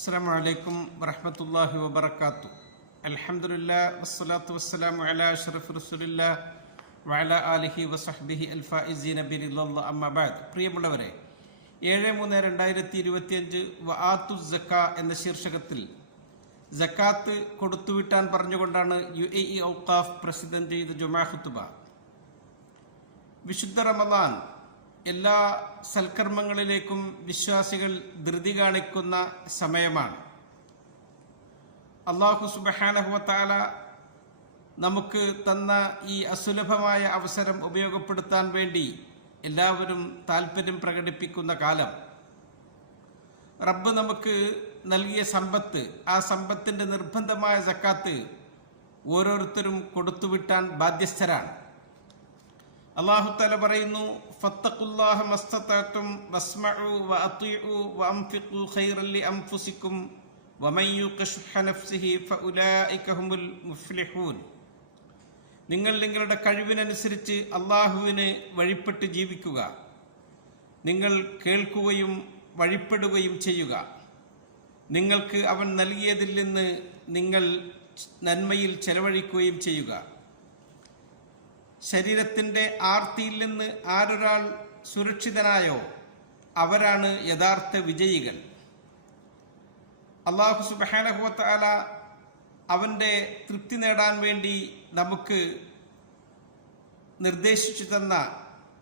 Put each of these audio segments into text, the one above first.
അസ്സലാമു അലൈക്കും വറഹ്മത്തുള്ളാഹി വബറകാത്തു. അൽഹംദുലില്ലാഹി വസ്സലാത്തു വസ്സലാമു അലാ അഷ്റഫി റസൂലില്ലാഹി വഅലാ ആലിഹി വസഹ്ബിഹി അൽഫായിസീന ബിറില്ലാഹി അമ്മാ ബഅദ്. പ്രിയമുള്ളവരെ, 7/3/2025 വആത്തു സക്കാ എന്ന ശീർഷകത്തിൽ സക്കാത്ത് കൊടുത്തുവിട്ടാൻ പറഞ്ഞുകൊണ്ടാണ് UAE ഔഖാഫ് പ്രസിഡന്റ് ചെയ്ത ജുമാ ഖുതുബ. വിശുദ്ധ റമദാൻ എല്ലാ സൽക്കർമ്മങ്ങളിലേക്കും വിശ്വാസികൾ ധൃതി കാണിക്കുന്ന സമയമാണ്. അല്ലാഹു സുബ്ഹാനഹു വ തആല നമുക്ക് തന്ന ഈ അസുലഭമായ അവസരം ഉപയോഗപ്പെടുത്താൻ വേണ്ടി എല്ലാവരും താല്പര്യം പ്രകടിപ്പിക്കുന്ന കാലം. റബ്ബ് നമുക്ക് നൽകിയ സമ്പത്ത്, ആ സമ്പത്തിന്റെ നിർബന്ധമായ സക്കാത്ത് ഓരോരുത്തരും കൊടുത്തുവിട്ടാൻ ബാധ്യസ്ഥരാണ്. അല്ലാഹു തആല പറയുന്നു, ഫത്തഖുല്ലാഹ മസ്തതഅതും വസ്മഉ വഅതീഉ വഅൻഫിഖു ഖൈറൻ ലിഅൻഫുസികും വമൻ യുഖശുഹ നഫ്സിഹി ഫഉലൈക ഹുമുൽ മുഫ്ലിഹൂൻ. നിങ്ങൾ നിങ്ങളുടെ കഴിവിനനുസരിച്ച് അല്ലാഹുവിന് വഴിപ്പെട്ട് ജീവിക്കുക. നിങ്ങൾ കേൾക്കുകയും വഴിപ്പെടുകയും ചെയ്യുക. നിങ്ങൾക്ക് അവൻ നൽകിയതിൽ നിന്ന് നിങ്ങൾ നന്മയിൽ ചെലവഴിക്കുകയും ചെയ്യുക. ശരീരത്തിൻ്റെ ആർത്തിയിൽ നിന്ന് ആരൊരാൾ സുരക്ഷിതനായോ അവരാണ് യഥാർത്ഥ വിജയികൾ. അല്ലാഹു സുബ്ഹാനഹു വ തആല അവൻ്റെ തൃപ്തി നേടാൻ വേണ്ടി നമുക്ക് നിർദ്ദേശിച്ചു തന്ന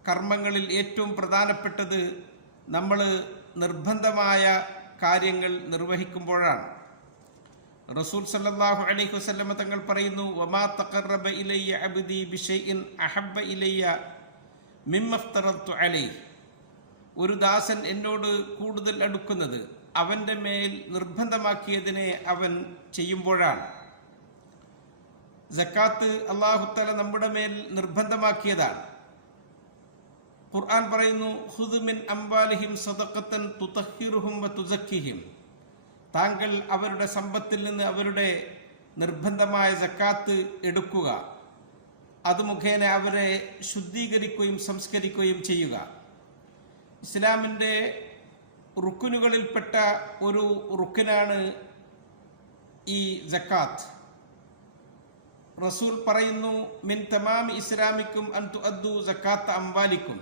കർമ്മങ്ങളിൽ ഏറ്റവും പ്രധാനപ്പെട്ടത് നമ്മൾ നിർബന്ധമായ കാര്യങ്ങൾ നിർവഹിക്കുമ്പോഴാണ്. റസൂൽ സല്ലല്ലാഹു അലൈഹി വസല്ലം തങ്ങൾ പറയുന്നു, വമാ തഖറബ ഇലയ്യ അബ്ദി ബിശൈഇൻ അഹബ്ബ ഇലയ്യ മിമ്മ ഫ്തറത്തു അലൈഹി. ഒരു ദാസൻ എന്നോട് കൂടുതൽ അടുക്കുന്നത് അവൻ്റെ മേൽ നിർബന്ധമാക്കിയതിനെ അവൻ ചെയ്യുമ്പോഴാണ്. സക്കാത്ത് അല്ലാഹു തആല നമ്മുടെ മേൽ നിർബന്ധമാക്കിയതാണ്. ഖുർആൻ പറയുന്നു, ഖുദ് മിൻ അംവാലിഹിം സദഖത്തൻ തുതഹിറുഹും വതുസക്കിഹിം. താങ്കൾ അവരുടെ സമ്പത്തിൽ നിന്ന് അവരുടെ നിർബന്ധമായ സക്കാത്ത് എടുക്കുക. അത് മുഖേന അവരെ ശുദ്ധീകരിക്കുകയും സംസ്കരിക്കുകയും ചെയ്യുക. ഇസ്ലാമിൻ്റെ റുക്കുനുകളിൽപ്പെട്ട ഒരു റുക്കിനാണ് ഈ സക്കാത്ത്. റസൂൽ പറയുന്നു, മിൻ തമാമി ഇസ്ലാമിക്കും അൻ തുഅദ്ദു സക്കാത്ത അംവാലിക്കും.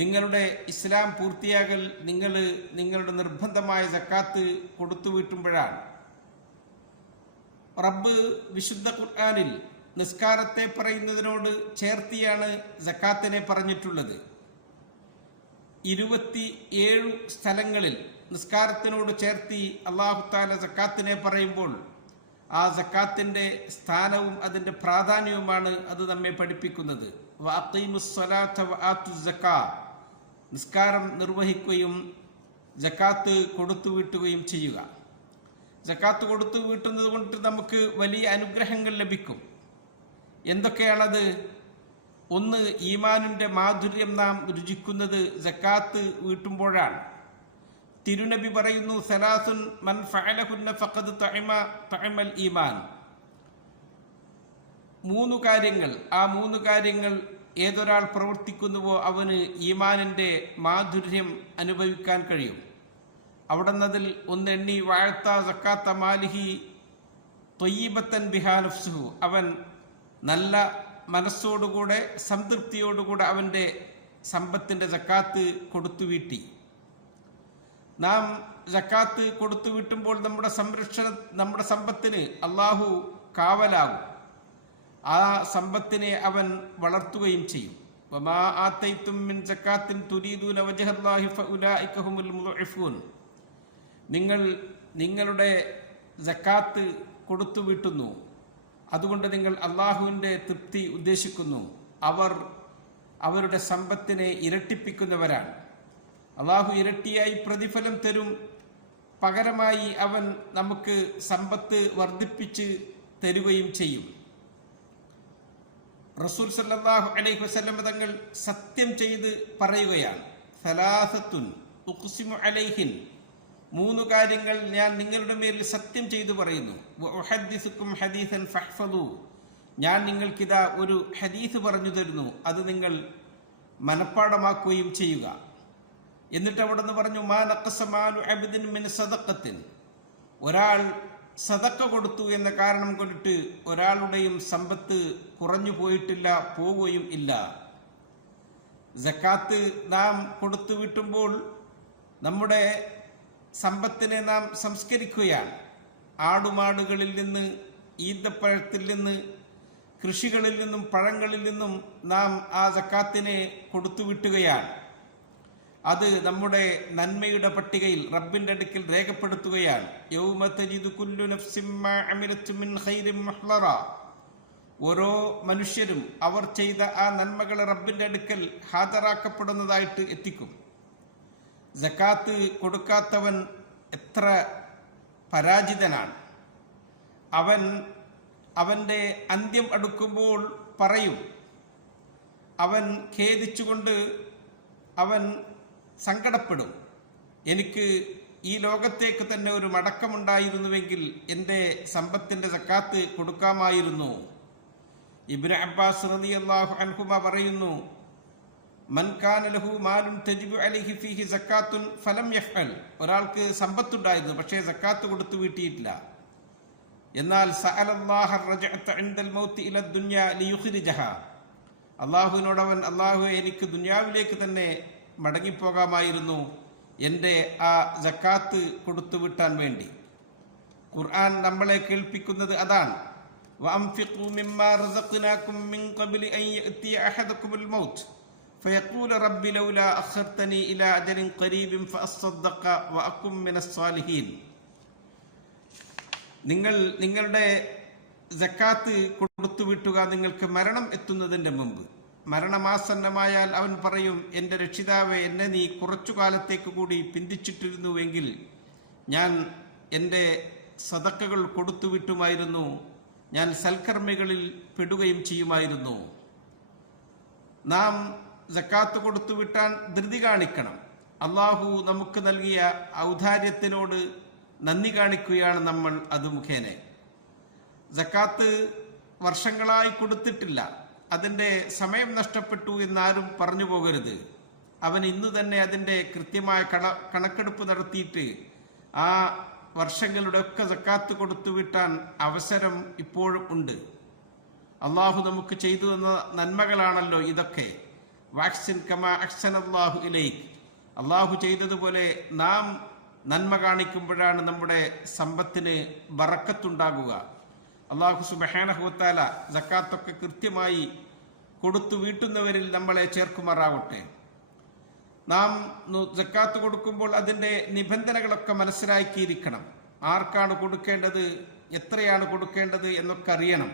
നിങ്ങളുടെ ഇസ്ലാം പൂർത്തിയാകൽ നിങ്ങൾ നിങ്ങളുടെ നിർബന്ധമായ സക്കാത്ത് കൊടുത്തു വീട്ടുമ്പോഴാണ്. റബ്ബ് വിശുദ്ധ ഖുർആനിൽ നിസ്കാരത്തെ പറയുന്നതിനോട് ചേർത്തിയാണ് സക്കാത്തിനെ പറഞ്ഞിട്ടുള്ളത്. 27 സ്ഥലങ്ങളിൽ നിസ്കാരത്തിനോട് ചേർത്തി അല്ലാഹു തആല സക്കാത്തിനെ പറയുമ്പോൾ ആ സക്കാത്തിന്റെ സ്ഥാനവും അതിൻ്റെ പ്രാധാന്യവുമാണ് അത് നമ്മെ പഠിപ്പിക്കുന്നത്. വഅഖീമുസ്സലാത്ത വആത്തുസ് സക്കാ. നിസ്കാരം നിർവഹിക്കുകയും സക്കാത്ത് കൊടുത്തു വീട്ടുകയും ചെയ്യുക. സക്കാത്ത് കൊടുത്തു വീട്ടുന്നത് കൊണ്ട് നമുക്ക് വലിയ അനുഗ്രഹങ്ങൾ ലഭിക്കും. എന്തൊക്കെയാണത്? ഒന്ന്, ഈമാനിൻ്റെ മാധുര്യം നാം രുചിക്കുന്നത് സക്കാത്ത് വീട്ടുമ്പോഴാണ്. തിരുനബി പറയുന്നു, സലാസുൻ മൻ ഫഅലഹുന്ന ഫഖദ് തഅമൽ ഈമാൻ. 3 കാര്യങ്ങൾ, ആ 3 കാര്യങ്ങൾ ഏതൊരാൾ പ്രവർത്തിക്കുന്നുവോ അവന് ഈമാനിൻ്റെ മാധുര്യം അനുഭവിക്കാൻ കഴിയും. അവിടെ നിന്നതിൽ ഒന്ന് എണ്ണി, വഅത്ത സക്കാത്ത മാലിഹി ത്വയ്യിബത്തൻ ബിഹാ നഫ്സുഹു. അവൻ നല്ല മനസ്സോടുകൂടെ സംതൃപ്തിയോടുകൂടെ അവൻ്റെ സമ്പത്തിൻ്റെ സക്കാത്ത് കൊടുത്തു വീട്ടി. നാം സക്കാത്ത് കൊടുത്തു വീട്ടുമ്പോൾ നമ്മുടെ സമ്പത്തിന് അല്ലാഹു കാവലാകും. ആ സമ്പത്തിനെ അവൻ വളർത്തുകയും ചെയ്യും. വമാ ആതൈതും മിൻ സക്കാത്തിൻ തുരീദൂന വജ്ഹല്ലാഹി ഫഉലൈക ഹുമുൽ മുദ്ഇഫൂൻ. നിങ്ങൾ നിങ്ങളുടെ സക്കാത്ത് കൊടുത്തു വീട്ടുന്നു, അതുകൊണ്ട് നിങ്ങൾ അല്ലാഹുവിൻ്റെ തൃപ്തി ഉദ്ദേശിക്കുന്നു. അവർ അവരുടെ സമ്പത്തിനെ ഇരട്ടിപ്പിക്കുന്നവരാണ്. അല്ലാഹു ഇരട്ടിയായി പ്രതിഫലം തരും. പകരമായി അവൻ നമുക്ക് സമ്പത്ത് വർദ്ധിപ്പിച്ച് തരുകയും ചെയ്യും. റസൂൽ സല്ലല്ലാഹു അലൈഹി വസല്ലം തങ്ങൾ സത്യം ചെയ്ത് പറയുകയാണ്, സലാസത്തുൻ ഉഖ്സിമു അലൈഹിൻ. 3 കാര്യങ്ങൾ ഞാൻ നിങ്ങളുടെ മേൽ സത്യം ചെയ്തു പറയുന്നു. വഉഹദ്ദിസുക്കും ഹദീസൻ ഫഹ്ഫദു. ഞാൻ നിങ്ങൾക്കിതാ ഒരു ഹദീസ് പറഞ്ഞു തരുന്നു, അത് നിങ്ങൾ മനഃപ്പാഠമാക്കുകയും ചെയ്യുക. എന്നിട്ട് അവിടെ നിന്ന് പറഞ്ഞു, മാ നഖസ മാലു അബ്ദിൻ മിൻ സദഖത്തിൻ. ഒരാൾ സദക്ക കൊടുത്തു എന്ന കാരണം കൊണ്ടിട്ട് ഒരാളുടെയും സമ്പത്ത് കുറഞ്ഞു പോയിട്ടില്ല, പോവുകയും ഇല്ല. സക്കാത്ത് നാം കൊടുത്തു വിട്ടുമ്പോൾ നമ്മുടെ സമ്പത്തിനെ നാം സംസ്കരിക്കുകയാണ്. ആടുമാടുകളിൽ നിന്ന്, ഈന്തപ്പഴത്തിൽ നിന്ന്, കൃഷികളിൽ നിന്നും, പഴങ്ങളിൽ നിന്നും നാം ആ സക്കാത്തിനെ കൊടുത്തു വിട്ടുകയാണ്. അത് നമ്മുടെ നന്മയുടെ പട്ടികയിൽ റബ്ബിന്റെ അടുക്കൽ രേഖപ്പെടുത്തുകയാണ്. യൗമ തജിദു കുല്ലു നഫ്സിൻ മാ അമിലത് മിൻ ഖൈരിൻ മുഹ്ളറ. ഓരോ മനുഷ്യരും അവർ ചെയ്ത ആ നന്മകളെ റബ്ബിന്റെ അടുക്കൽ ഹാജരാക്കപ്പെടുന്നതായിട്ട് എത്തിക്കും. സക്കാത്ത് കൊടുക്കാത്തവൻ എത്ര പരാജിതനാണ്. അവന്റെ അന്ത്യം അടുക്കുമ്പോൾ പറയും, അവൻ ഖേദിച്ചുകൊണ്ട് അവൻ സങ്കടപ്പെടും, എനിക്ക് ഈ ലോകത്തേക്ക് തന്നെ ഒരു മടക്കമുണ്ടായിരുന്നുവെങ്കിൽ എൻ്റെ സമ്പത്തിന്റെ സക്കാത്ത് കൊടുക്കാമായിരുന്നു. ഇബ്നു അബ്ബാസ് റളിയല്ലാഹു അൻഹുമ പറയുന്നു, മൻ കാന ലഹു മാലുൻ തജിബു അലൈഹി ഫീഹി സക്കാത്തുൻ ഫലം യഫ്അൽ. ഒരാൾക്ക് സമ്പത്തുണ്ടായിരുന്നു, പക്ഷേ സക്കാത്ത് കൊടുത്തു വീട്ടിയിട്ടില്ല. എന്നാൽ സഅലല്ലാഹ റജഅത ഇൻദൽ മൗതി ഇല ദുനിയ ലിയുഖ്രിജഹ. അല്ലാഹുവിനോടവൻ, അല്ലാഹുവേ എനിക്ക് ദുനിയാവിലേക്ക് തന്നെ മടങ്ങിപ്പോകാമായിരുന്നു എൻ്റെ ആ സക്കാത്ത് കൊടുത്തു വിട്ടാൻ വേണ്ടി. ഖുർആൻ നമ്മളെ കേൾപ്പിക്കുന്നത് അതാണ്. വഅൻഫിഖൂ മിമ്മാ റസഖ്നാകും മിൻ ഖബ്ലി അൻ യഅതിയ അഹദകുമുൽ മൗത്ത് ഫയഖൂല റബ്ബി ലൗലാ അഖർതനി ഇലാ അജലിൻ ഖരീബിൻ ഫഅസ്സദ്ദഖ വഅകും മിനസ് സാലിഹീൻ. നിങ്ങളുടെ സക്കാത്ത് കൊടുത്തു വിട്ടുക നിങ്ങൾക്ക് മരണം എത്തുന്നതിൻ്റെ മുമ്പ്. മരണമാസന്നമായാൽ അവൻ പറയും, എൻ്റെ രക്ഷിതാവേ, എന്നെ നീ കുറച്ചു കാലത്തേക്ക് കൂടി പിന്തിച്ചിട്ടിരുന്നുവെങ്കിൽ ഞാൻ എൻ്റെ സദക്കകൾ കൊടുത്തു വിട്ടുമായിരുന്നു, ഞാൻ സൽക്കർമ്മികളിൽ പെടുകയും ചെയ്യുമായിരുന്നു. നാം സക്കാത്ത് കൊടുത്തു വിട്ടാൻ ധൃതി കാണിക്കണം. അള്ളാഹു നമുക്ക് നൽകിയ ഔദാര്യത്തിനോട് നന്ദി കാണിക്കുകയാണ് നമ്മൾ അത് മുഖേന. സക്കാത്ത് വർഷങ്ങളായി കൊടുത്തിട്ടില്ല, അതിൻ്റെ സമയം നഷ്ടപ്പെട്ടു എന്നാരും പറഞ്ഞു പോകരുത്. അവൻ ഇന്ന് തന്നെ അതിൻ്റെ കൃത്യമായ കണക്കെടുപ്പ് നടത്തിയിട്ട് ആ വർഷങ്ങളുടെ ഒക്കെ സക്കാത്ത് കൊടുത്തു വിട്ടാൻ അവസരം ഇപ്പോഴും ഉണ്ട്. അള്ളാഹു നമുക്ക് ചെയ്തു തന്ന നന്മകളാണല്ലോ ഇതൊക്കെ. വാക്സിൻ കമാ അഹ്സനല്ലാഹു ഇലൈക്. അള്ളാഹു ചെയ്തതുപോലെ നാം നന്മ കാണിക്കുമ്പോഴാണ് നമ്മുടെ സമ്പത്തിന് ബറക്കത്തുണ്ടാകുക. അള്ളാഹു സുബ്ഹാനഹു വതആല സക്കാത്തൊക്കെ കൃത്യമായി കൊടുത്തു വീട്ടുന്നവരിൽ നമ്മളെ ചേർക്കുമാറാവട്ടെ. നാം സക്കാത്ത് കൊടുക്കുമ്പോൾ അതിൻ്റെ നിബന്ധനകളൊക്കെ മനസ്സിലാക്കിയിരിക്കണം. ആർക്കാണ് കൊടുക്കേണ്ടത്, എത്രയാണ് കൊടുക്കേണ്ടത് എന്നൊക്കെ അറിയണം.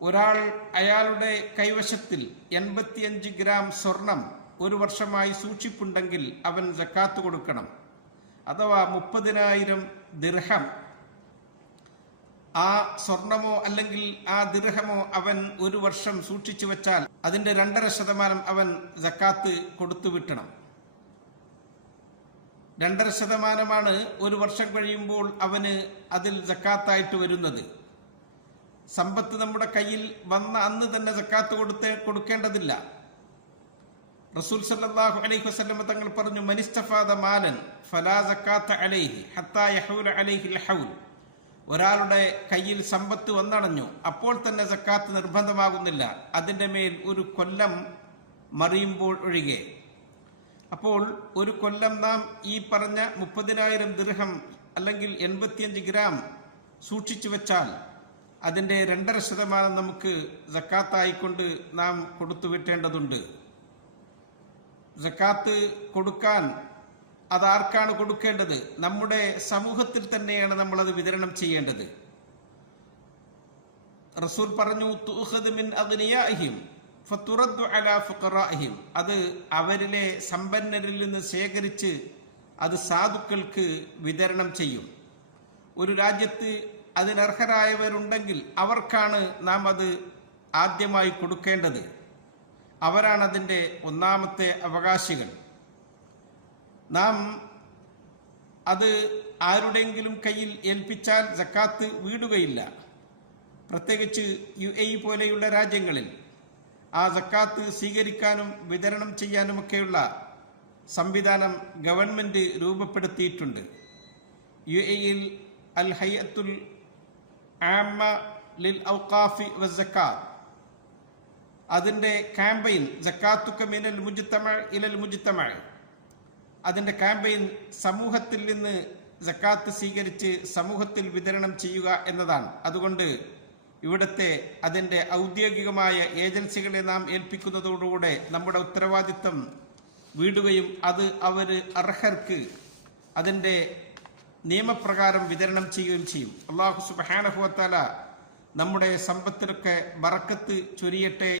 ഒരാൾ അയാളുടെ കൈവശത്തിൽ 85 ഗ്രാം സ്വർണം ഒരു വർഷമായി സൂക്ഷിപ്പുണ്ടെങ്കിൽ അവൻ സക്കാത്ത് കൊടുക്കണം. അഥവാ 30,000 ദിർഹം ആ സ്വർണമോ അല്ലെങ്കിൽ ആ ദിർഹമോ അവൻ ഒരു വർഷം സൂക്ഷിച്ചു വെച്ചാൽ അതിന്റെ 2.5% അവൻ സക്കാത്ത് കൊടുത്തു വിട്ടണം. 2.5% ഒരു വർഷം കഴിയുമ്പോൾ അവന് അതിൽ സക്കാത്തായിട്ട് വരുന്നത്. സമ്പത്ത് നമ്മുടെ കയ്യിൽ വന്ന അന്ന് തന്നെ സക്കാത്ത് കൊടുക്കേണ്ടതില്ല. റസൂൽ സല്ലല്ലാഹു അലൈഹി വസല്ലം തങ്ങൾ പറഞ്ഞു, മനിസ്തഫാദ മാലൻ ഫലാ സക്കാത്ത അലൈഹി ഹത്താ യഹൂല അലൈഹിൽ ഹൗൽ. ഒരാളുടെ കയ്യിൽ സമ്പത്ത് വന്നടഞ്ഞു, അപ്പോൾ തന്നെ സക്കാത്ത് നിർബന്ധമാകുന്നില്ല, അതിൻ്റെ മേൽ ഒരു കൊല്ലം മറിയുമ്പോൾ ഒഴികെ. അപ്പോൾ ഒരു കൊല്ലം നാം ഈ പറഞ്ഞ 30,000 ദിർഹം അല്ലെങ്കിൽ 85 ഗ്രാം സൂക്ഷിച്ചു വെച്ചാൽ അതിൻ്റെ 2.5% നമുക്ക് സക്കാത്തായിക്കൊണ്ട് നാം കൊടുത്തു വിട്ടേണ്ടതുണ്ട്. സക്കാത്ത് കൊടുക്കാൻ അതാർക്കാണ് കൊടുക്കേണ്ടത്? നമ്മുടെ സമൂഹത്തിൽ തന്നെയാണ് നമ്മളത് വിതരണം ചെയ്യേണ്ടത്. റസൂൽ പറഞ്ഞു, തുഖദ് മിൻ അഗ്നിയാഇഹിം ഫതുറദ്ദു അലാ ഫുഖറാഇഹിം. അത് അവരിലെ സമ്പന്നരിൽ നിന്ന് ശേഖരിച്ച് അത് സാധുക്കൾക്ക് വിതരണം ചെയ്യും. ഒരു രാജ്യത്ത് അതിനർഹരായവരുണ്ടെങ്കിൽ അവർക്കാണ് നാം അത് ആദ്യമായി കൊടുക്കേണ്ടത്. അവരാണ് അതിൻ്റെ ഒന്നാമത്തെ അവകാശികൾ. നാം അത് ആരുടെയെങ്കിലും കയ്യിൽ ഏൽപ്പിച്ചാൽ സക്കാത്ത് വീടുകയില്ല. പ്രത്യേകിച്ച് UAE പോലെയുള്ള രാജ്യങ്ങളിൽ ആ സക്കാത്ത് സ്വീകരിക്കാനും വിതരണം ചെയ്യാനുമൊക്കെയുള്ള സംവിധാനം ഗവൺമെന്റ് രൂപപ്പെടുത്തിയിട്ടുണ്ട്. UAE അൽ ഹൈഅത്തുൽ ആമ്മ ലിൽ ഔഖാഫി വസ്സക്കാത്ത് അതിൻ്റെ ക്യാമ്പയിൻ സക്കാത്തുക മിനൽ മുജ്തമ ഇലൽ മുജ്തമ, അതിൻ്റെ ക്യാമ്പയിൻ സമൂഹത്തിൽ നിന്ന് സക്കാത്ത് സ്വീകരിച്ച് സമൂഹത്തിൽ വിതരണം ചെയ്യുക എന്നതാണ്. അതുകൊണ്ട് ഇവിടുത്തെ അതിൻ്റെ ഔദ്യോഗികമായ ഏജൻസികളെ നാം ഏൽപ്പിക്കുന്നതോടുകൂടെ നമ്മുടെ ഉത്തരവാദിത്തം വീടുകയും അത് അവർ അർഹർക്ക് അതിൻ്റെ നിയമപ്രകാരം വിതരണം ചെയ്യുകയും ചെയ്യും. അല്ലാഹു സുബ്ഹാനഹു വ തആല നമ്മുടെ സമ്പത്തിലൊക്കെ ബറക്കത്ത് ചൊരിയട്ടെ